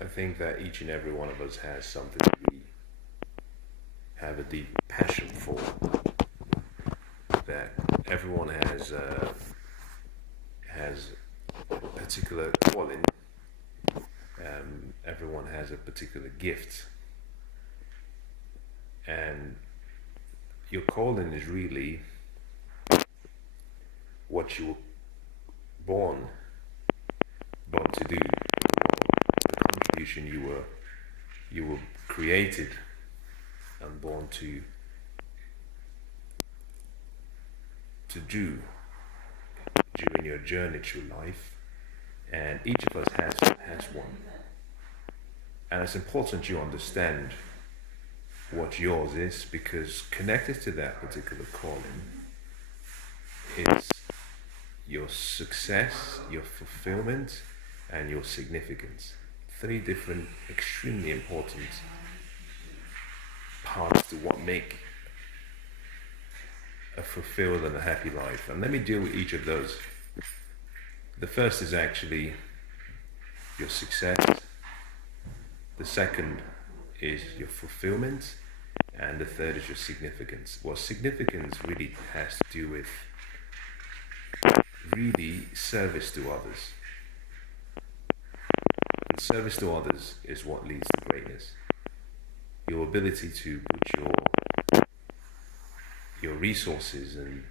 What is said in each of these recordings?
I think that each and every one of us has something we have a deep passion for. That everyone has a particular calling. Everyone has a particular gift, and your calling is really what you were born born to do, the contribution you were created and born to do during your journey through life. And each of us has one. And it's important you understand what yours is, because connected to that particular calling is your success, your fulfillment, and your significance. Three different, extremely important parts to what make a fulfilled and a happy life. And let me deal with each of those. The first is actually your success. The second is your fulfillment. And the third is your significance. Well, significance really has to do with really service to others. And service to others is what leads to greatness. Your ability to put your resources and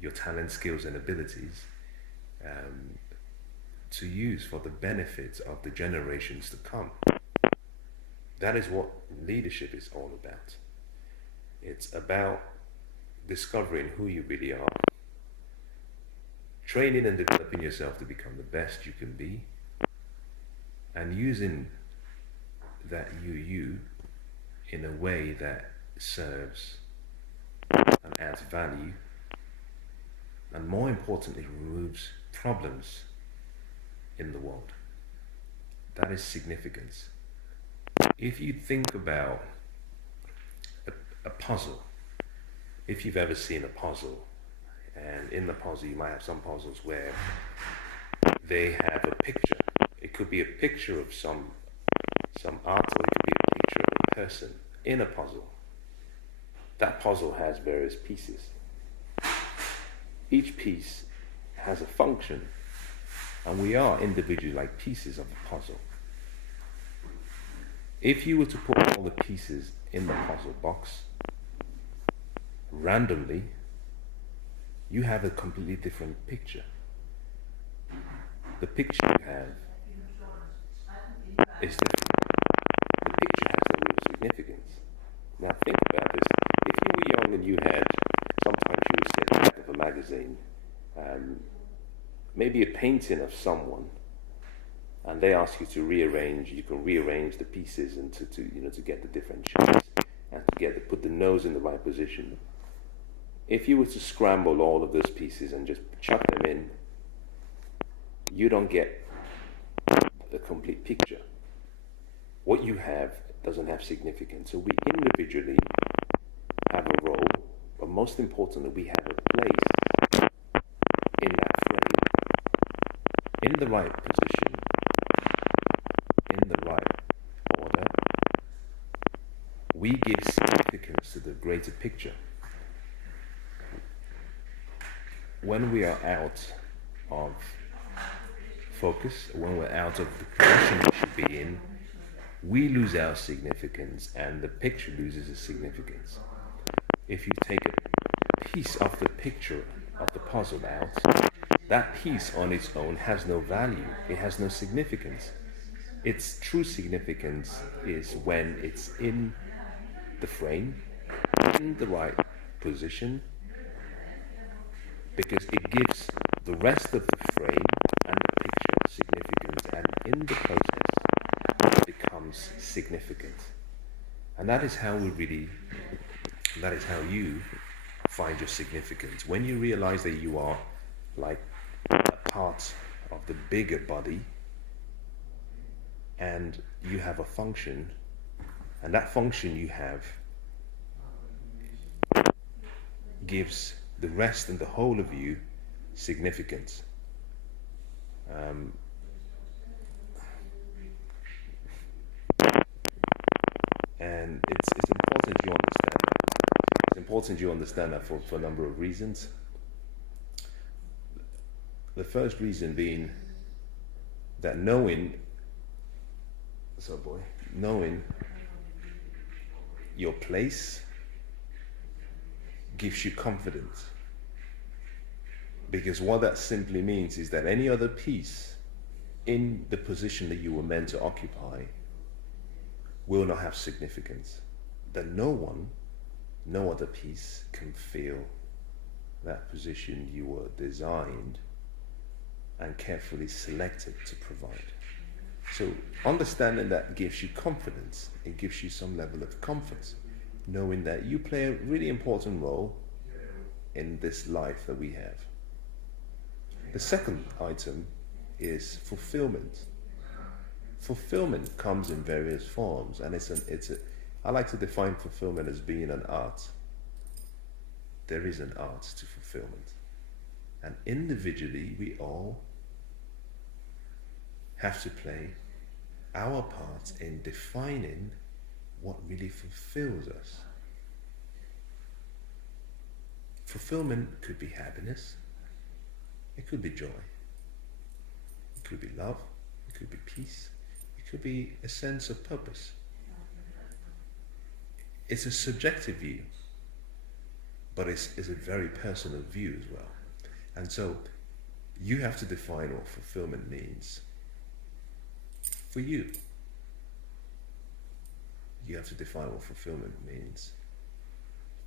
your talent, skills and abilities to use for the benefit of the generations to come. That is what leadership is all about. It's about discovering who you really are, training and developing yourself to become the best you can be, and using that you in a way that serves and adds value, and more importantly, removes problems in the world. That is significance. If you think about a puzzle, if you've ever seen a puzzle, and in the puzzle you might have some puzzles where they have a picture. It could be a picture of some art, or it could be a picture of a person in a puzzle. That puzzle has various pieces. Each piece has a function, and we are individually like pieces of a puzzle. If you were to put all the pieces in the puzzle box randomly, you have a completely different picture. The picture you have is different. The picture has no real significance. Now think about this. If you were young and you had, sometimes you would sit in the back of a magazine, maybe a painting of someone, and they ask you to rearrange. You can rearrange the pieces and to get the different shapes and to put the nose in the right position. If you were to scramble all of those pieces and just chuck them in, you don't get the complete picture. What you have doesn't have significance. So we individually have a role, but most importantly, we have a place in that frame, in the right position, in the right order. We give significance to the greater picture. When we are out of focus, when we're out of the position we should be in, we lose our significance and the picture loses its significance. If you take a piece of the picture of the puzzle out, that piece on its own has no value, it has no significance. Its true significance is when it's in the frame, in the right position, because it gives the rest of the frame and the picture significance, and in the process it becomes significant. And that is how you find your significance. When you realize that you are like a part of the bigger body, and you have a function, and that function you have gives the rest and the whole of you significance. important you understand that. It's important you understand that for a number of reasons. The first reason being that knowing your place gives you confidence. Because what that simply means is that any other piece in the position that you were meant to occupy will not have significance. That no other piece can fill that position you were designed and carefully selected to provide. So understanding that gives you confidence. It gives you some level of comfort, knowing that you play a really important role in this life that we have. The second item is fulfillment. Fulfillment comes in various forms, and I like to define fulfillment as being an art. There is an art to fulfillment. And individually, we all have to play our part in defining what really fulfills us. Fulfillment could be happiness, it could be joy, it could be love, it could be peace, it could be a sense of purpose. It's a subjective view, but it's a very personal view as well. And so you have to define what fulfillment means for you. You have to define what fulfillment means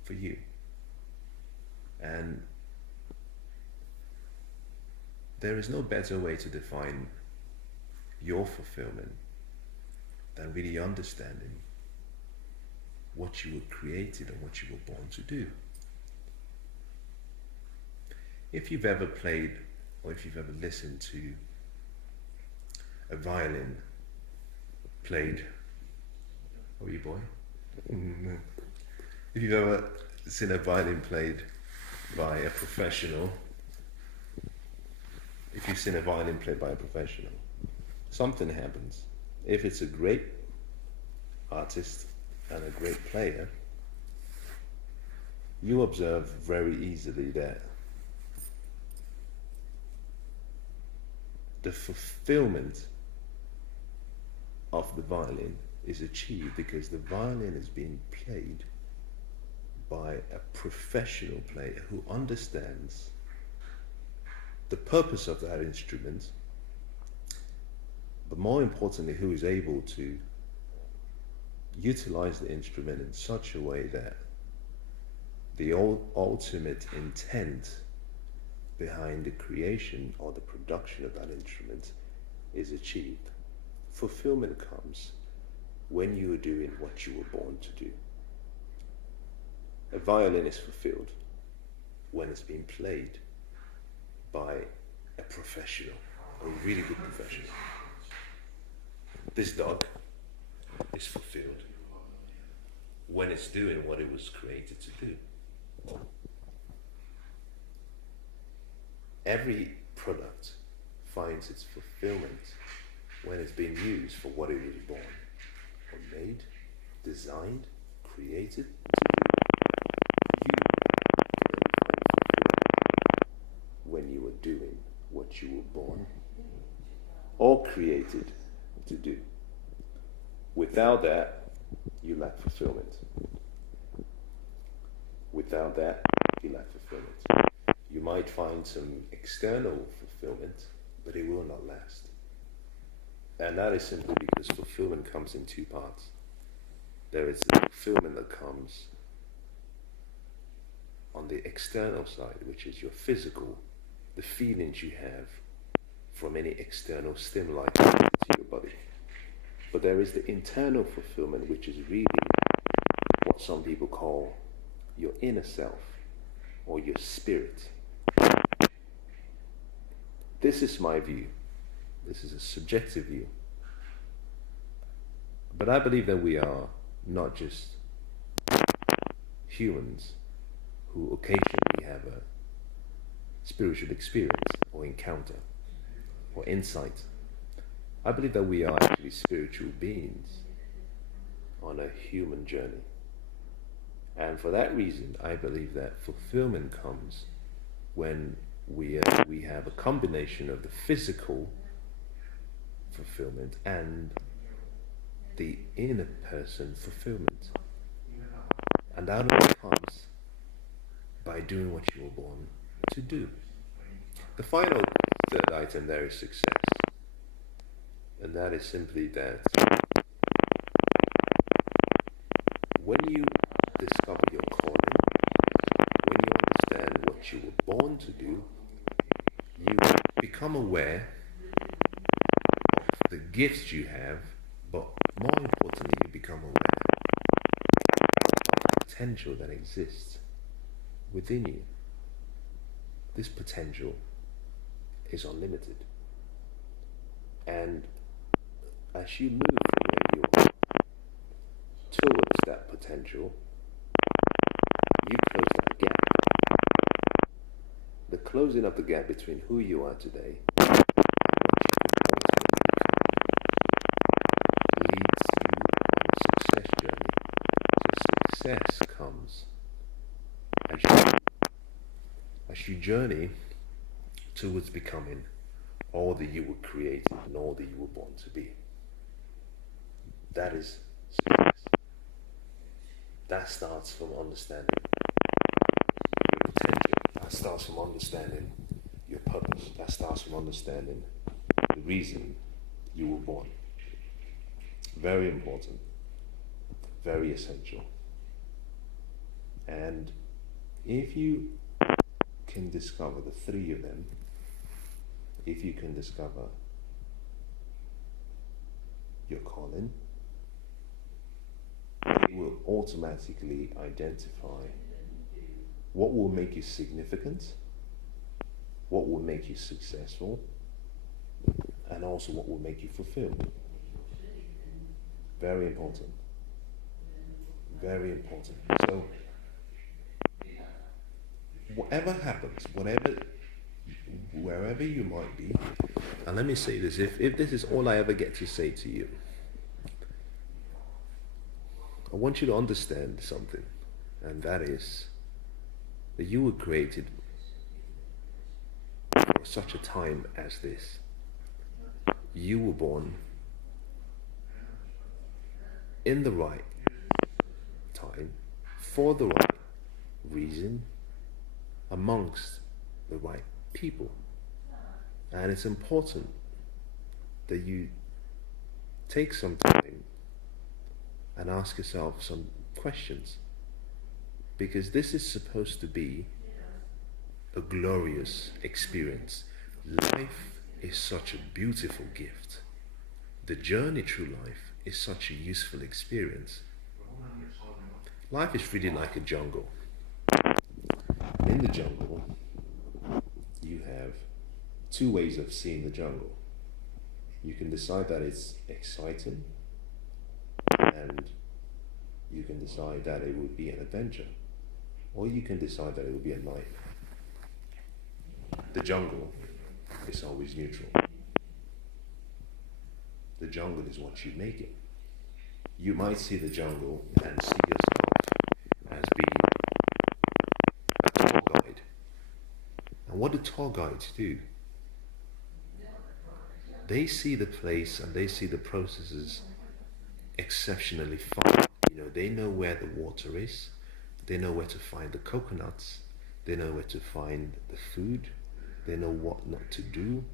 for you. And there is no better way to define your fulfillment than really understanding what you were created and what you were born to do. If you've ever played or if you've ever listened to a violin played, oh you boy? If you've ever seen a violin played by a professional, something happens. If it's a great artist and a great player, you observe very easily that the fulfillment of the violin is achieved because the violin is being played by a professional player who understands the purpose of that instrument, but more importantly, who is able to utilize the instrument in such a way that the ultimate intent behind the creation or the production of that instrument is achieved. Fulfillment comes when you are doing what you were born to do. A violin is fulfilled when it's being played by a professional, a really good professional. This dog is fulfilled when it's doing what it was created to do. Every product finds its fulfillment when it's being used for what it was born, or made, designed, created to do. You when you were doing what you were born or created to do. Without that, you lack fulfillment. Without that, you lack fulfillment. You might find some external fulfillment, but it will not last. And that is simply because fulfillment comes in two parts. There is the fulfillment that comes on the external side, which is your physical, the feelings you have from any external stimuli to your body. But there is the internal fulfillment, which is really what some people call your inner self or your spirit. This is my view. This is a subjective view. But I believe that we are not just humans who occasionally have a spiritual experience or encounter or insight. I believe that we are actually spiritual beings on a human journey. And for that reason, I believe that fulfillment comes when we have a combination of the physical fulfillment and the inner person fulfillment. And that only comes by doing what you were born to do. The final third item there is success. And that is simply that when you discover your calling, when you understand what you were born to do, you become aware of the gifts you have, but more importantly, you become aware of the potential that exists within you. This potential is unlimited. And as you move from where you are towards that potential, you close that gap. The closing of the gap between who you are today and what you can ultimately become leads you on a success journey. So success comes as you journey towards becoming all that you were created and all that you were born to be. That is success. That starts from understanding your potential. That starts from understanding your purpose. That starts from understanding the reason you were born. Very important. Very essential. And if you can discover the three of them, if you can discover your calling, it will automatically identify what will make you significant, what will make you successful, and also what will make you fulfilled. Very important. Very important. So, whatever happens, wherever you might be, and let me say this, if this is all I ever get to say to you, I want you to understand something, and that is that you were created for such a time as this. You were born in the right time, for the right reason, amongst the right people. And it's important that you take some time and ask yourself some questions, because this is supposed to be a glorious experience. Life is such a beautiful gift. The journey through life is such a useful experience. Life is really like a jungle. In the jungle, you have two ways of seeing the jungle. You can decide that it's exciting, and you can decide that it would be an adventure, or you can decide that it would be a night. The jungle is always neutral. The jungle is what you make it. You might see the jungle and see yourself as being a tour guide. And what do tour guides do? They see the place and they see the processes exceptionally fine. They know where the water is, they know where to find the coconuts, they know where to find the food, they know what not to do,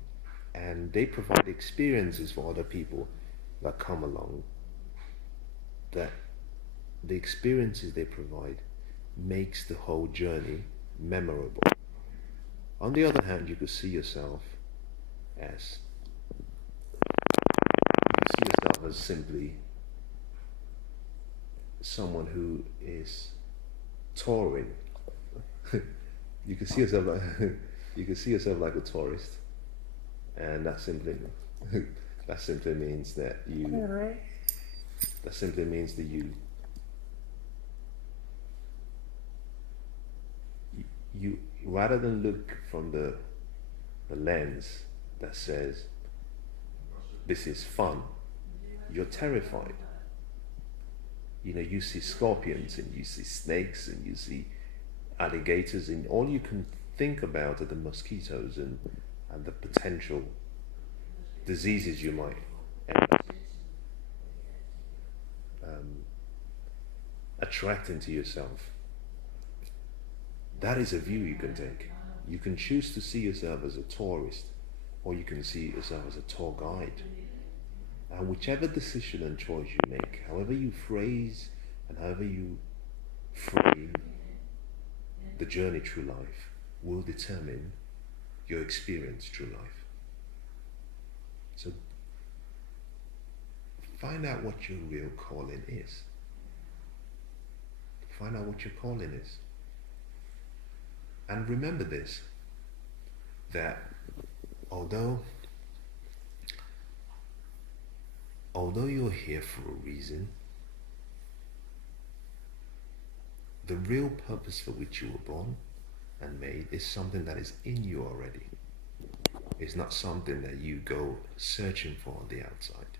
and they provide experiences for other people that come along, that the experiences they provide makes the whole journey memorable. On the other hand, you could see yourself as simply someone who is touring. You can see yourself like a tourist, and that simply means that you rather than look from the lens that says this is fun, you're terrified. you see scorpions and you see snakes and you see alligators, and all you can think about are the mosquitoes and the potential diseases you might end up attracting to yourself. That is a view you can take. You can choose to see yourself as a tourist, or you can see yourself as a tour guide. And whichever decision and choice you make, however you phrase and however you frame the journey through life, will determine your experience through life. So find out what your real calling is. Find out what your calling is. And remember this, that although you're here for a reason, the real purpose for which you were born and made is something that is in you already. It's not something that you go searching for on the outside.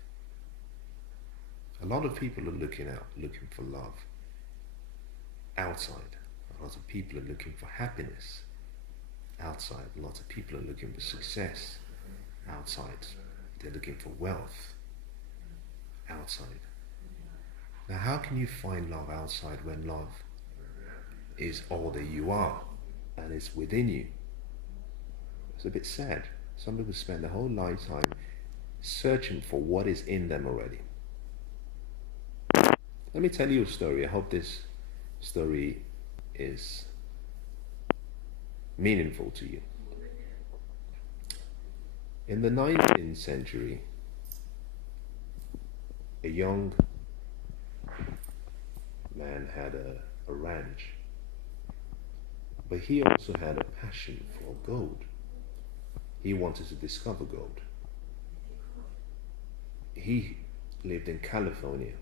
A lot of people are looking for love outside. A lot of people are looking for happiness outside. A lot of people are looking for success outside. They're looking for wealth outside. Now, how can you find love outside when love is all that you are and it's within you? It's a bit sad. Some people spend their whole lifetime searching for what is in them already. Let me tell you a story. I hope this story is meaningful to you. In the 19th century, a young man had a ranch, but he also had a passion for gold. He wanted to discover gold. He lived in California,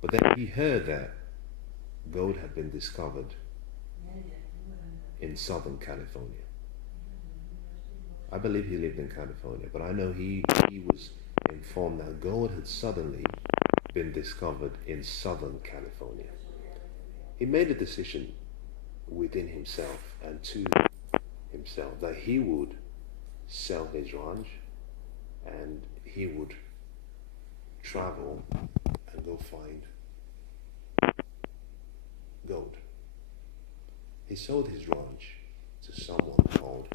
but then he heard that gold had been discovered in Southern California. I believe he lived in California, but I know he was informed that gold had suddenly been discovered in Southern California. He made a decision within himself and to himself that he would sell his ranch and he would travel and go find gold. He sold his ranch to someone called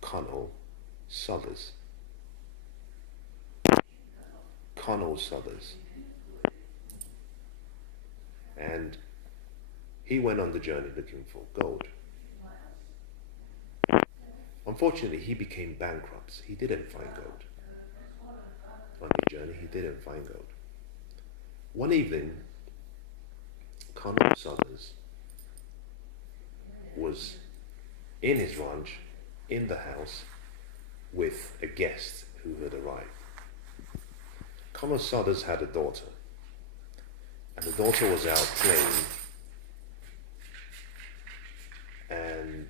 Colonel Suthers. Colonel Suthers. And he went on the journey looking for gold. Unfortunately, he became bankrupt. He didn't find gold. On the journey, he didn't find gold. One evening, Colonel Suthers was in his ranch, in the house, with a guest who had arrived. Colonel Suthers had a daughter, and the daughter was out playing, and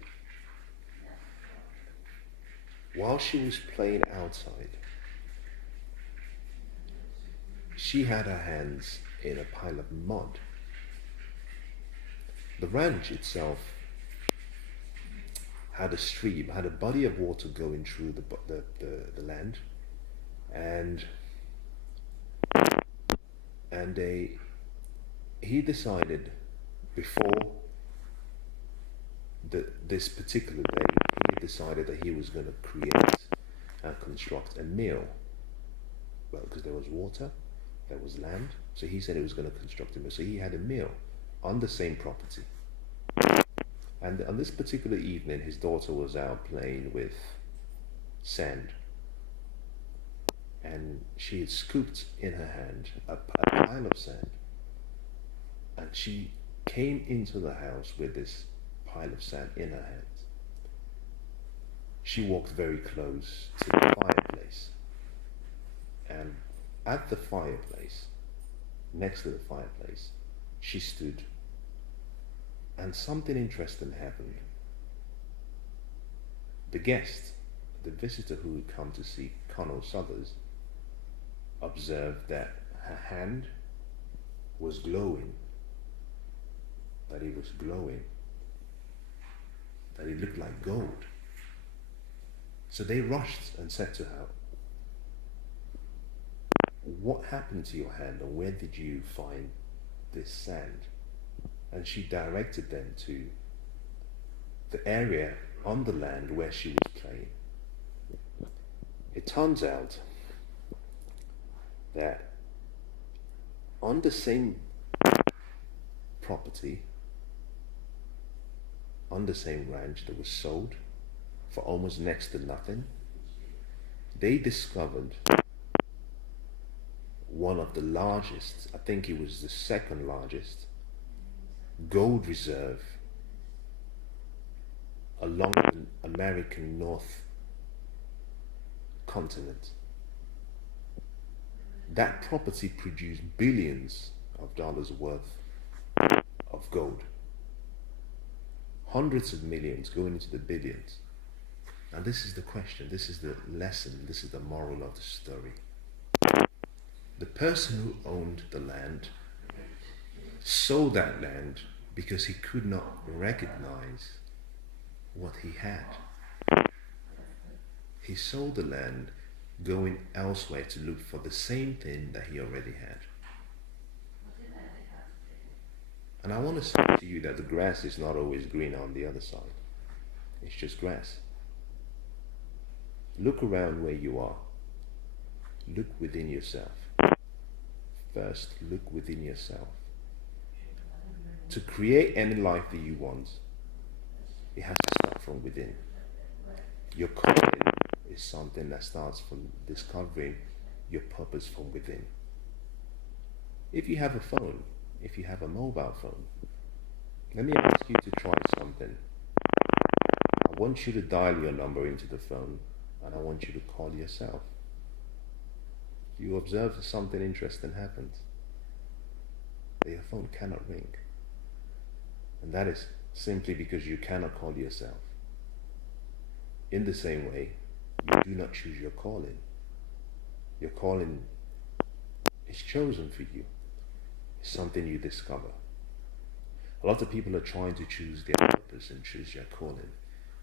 while she was playing outside, she had her hands in a pile of mud. The ranch itself had a stream, had a body of water going through the land, and he decided before this particular day, he decided that he was going to create and construct a mill. Well, because there was water, there was land, so he said he was going to construct a mill. So he had a mill on the same property. And on this particular evening, his daughter was out playing with sand. And she had scooped in her hand a pile of sand. And she came into the house with this pile of sand in her hands. She walked very close to the fireplace. And at the fireplace, next to the fireplace, she stood. And something interesting happened. The guest, the visitor who had come to see Colonel Suthers, observed that her hand was glowing, that it was glowing, that it looked like gold. So they rushed and said to her, "What happened to your hand, and where did you find this sand?" And she directed them to the area on the land where she was playing. It turns out that on the same property, on the same ranch that was sold for almost next to nothing, they discovered one of the largest, I think it was the second largest, gold reserve along the American North continent. That property produced billions of dollars worth of gold. Hundreds of millions going into the billions. And this is the question, this is the lesson, this is the moral of the story. The person who owned the land sold that land because he could not recognize what he had. He sold the land going elsewhere to look for the same thing that he already had. And I want to say to you that the grass is not always greener on the other side. It's just grass. Look around where you are. Look within yourself. First, look within yourself. To create any life that you want, it has to start from within. Your calling is something that starts from discovering your purpose from within. If you have a phone, if you have a mobile phone, let me ask you to try something. I want you to dial your number into the phone and I want you to call yourself. You observe that something interesting happens. Your phone cannot ring. And that is simply because you cannot call yourself. In the same way, you do not choose your calling. Your calling is chosen for you. It's something you discover. A lot of people are trying to choose their purpose and choose their calling.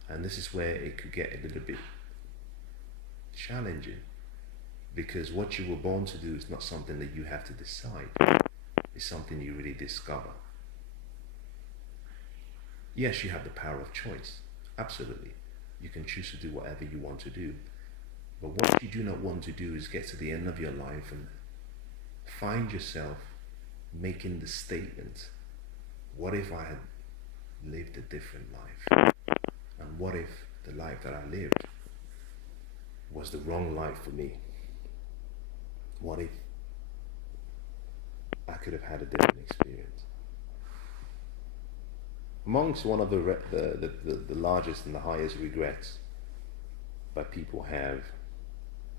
And this is where it could get a little bit challenging. Because what you were born to do is not something that you have to decide. It's something you really discover. Yes, you have the power of choice. Absolutely. You can choose to do whatever you want to do. But what you do not want to do is get to the end of your life and find yourself making the statement, what if I had lived a different life? And what if the life that I lived was the wrong life for me? What if I could have had a different experience? Amongst one of the largest and the highest regrets that people have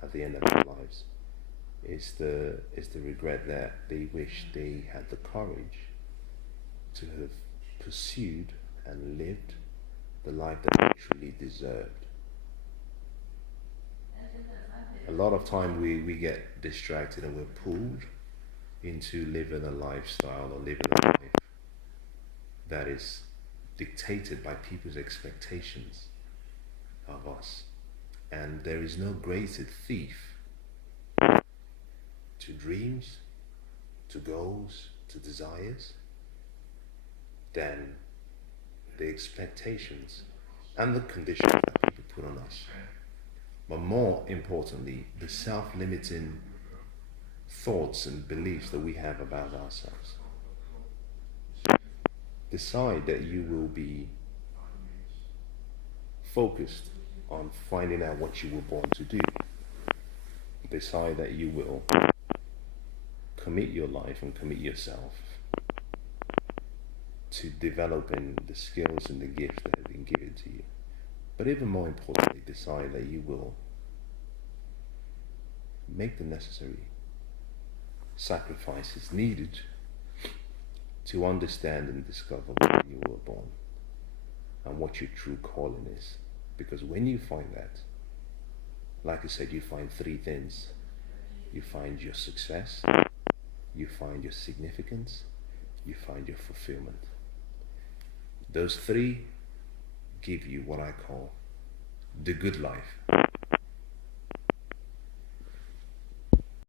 at the end of their lives is the regret that they wish they had the courage to have pursued and lived the life that they truly deserved. A lot of time we get distracted and we're pulled into living a lifestyle or living a life that is dictated by people's expectations of us. And there is no greater thief to dreams, to goals, to desires than the expectations and the conditions that people put on us. But more importantly, the self-limiting thoughts and beliefs that we have about ourselves. Decide that you will be focused on finding out what you were born to do. Decide that you will commit your life and commit yourself to developing the skills and the gifts that have been given to you. But even more importantly, decide that you will make the necessary sacrifices needed to understand and discover why you were born and what your true calling is. Because when you find that, like I said, you find three things. You find your success, you find your significance, you find your fulfillment. Those three give you what I call the good life.